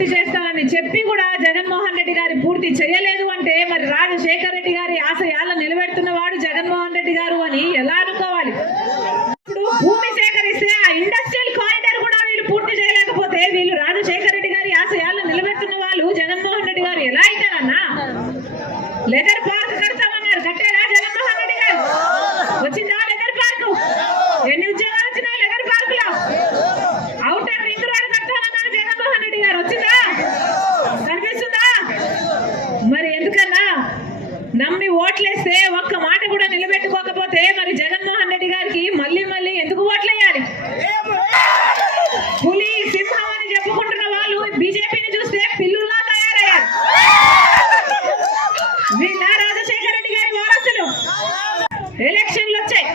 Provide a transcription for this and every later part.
పూర్తి చేస్తానని చెప్పి కూడా జగన్మోహన్ రెడ్డి గారి పూర్తి చేయలేదు అంటే మరి రాజశేఖర్ రెడ్డి గారి ఆశయాలను నిలబెడుతున్న వాడు జగన్మోహన్ రెడ్డి గారు అని ఎలా అనుకోవాలి? ఇప్పుడు భూమి సేకరిస్తే ఆ ఇండస్ట్రియల్ కారిడార్ కూడా వీళ్ళు పూర్తి చేయలేకపోతే వీళ్ళు రాజశేఖర్ రెడ్డి గారి ఆశయాలను నిలబెడుతున్న వాళ్ళు జగన్మోహన్ రెడ్డి గారు ఎలా అవుతారన్నా? లెదర్ పార్క్ కడతామన్నారు కట్టారా జగన్మోహన్ రెడ్డి గారు వచ్చిందా లెదర్ పార్క్ ఎన్ని ఉద్యోగాలు వచ్చినాయి లెదర్ పార్క్లో అవుటర్ రింగ్ రోడ్ కట్టాలన్నారు జగన్మోహన్ రెడ్డి గారు వచ్చిందా కనిపిస్తుందా మరి ఎందుకన్నా నమ్మి ఓట్లేస్తే ఒక్క మాట పెట్టుకోకపోతే మరి జగన్మోహన్ రెడ్డి గారికి మళ్ళీ మళ్ళీ ఎందుకు ఓట్లేయాలి? పులి సింహం అని చెప్పుకుంటున్న వాళ్ళు బీజేపీని చూస్తే పిల్లుల్లా తయారయ్యారు. వీళ్ళ రాజశేఖర రెడ్డి గారి వారసులు ఎలక్షన్లు వచ్చాయి.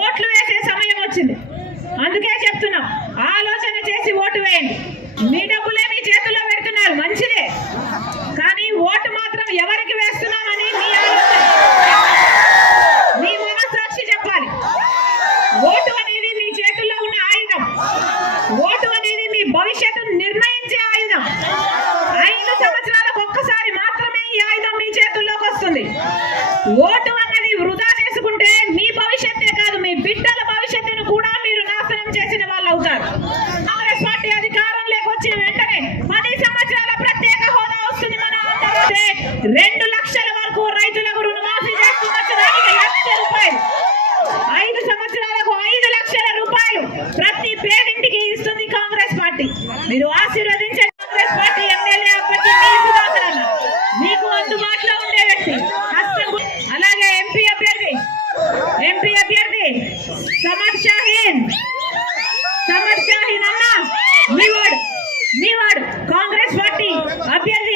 ఓట్లు వేసే సమయం వచ్చింది. అందుకే చెప్తున్నాం ఆలోచన చేసి ఓటు వేయండి మీ డబ్బులే మీ చేతుల్లో పెడుతున్నారు మంచిదే కానీ ఓటు మాత్రం ఎవరికి వేస్తున్నామని మీ ఆలోచన మీ మనస్సాక్షి చెప్పాలి ఓటు అనేది మీ చేతుల్లో ఉన్న ఆయుధం ఓటు అనేది మీ భవిష్యత్తును నిర్ణయించే ఆయుధం. ఐదు సంవత్సరాలకు ఒక్కసారి మాత్రమే ఈ ఆయుధం మీ చేతుల్లోకి వస్తుంది. ఓటు అన్నది వృధా చేసుకుంటే మీ భవిష్యత్తే కాదు మీ బిడ్డల భవిష్యత్తును కూడా మీరు నాశనం చేసిన వాళ్ళు అవుతారు. కాంగ్రెస్ పార్టీ అధికారం వచ్చిన వెంటనే పది సంవత్సరాల ప్రత్యేక హోదా వస్తుంది మన రెండు లక్షల వరకు రైతులకు రుణమాఫీ చేస్తున్నదానికి లక్ష రూపాయలు ఐదు సంవత్సరాలకు ఐదు లక్షల రూపాయలు ప్రతి పేదింటికి ఇస్తుంది కాంగ్రెస్ పార్టీ మీరు ఆశీర్వదించండి. కాంగ్రెస్ పార్టీ ఎమ్మెల్యే అభ్యర్థి మీ మీకు అందుబాటులో ఉండే వ్యక్తి హస్తం అలాగే ఎంపీ అభ్యర్థి ఎంపీ అభ్యర్థి సమర్ షాహీన్. సమర్ షాహీన్ అన్న మీ వాడు మీ వాడు కాంగ్రెస్ పార్టీ అభ్యర్థి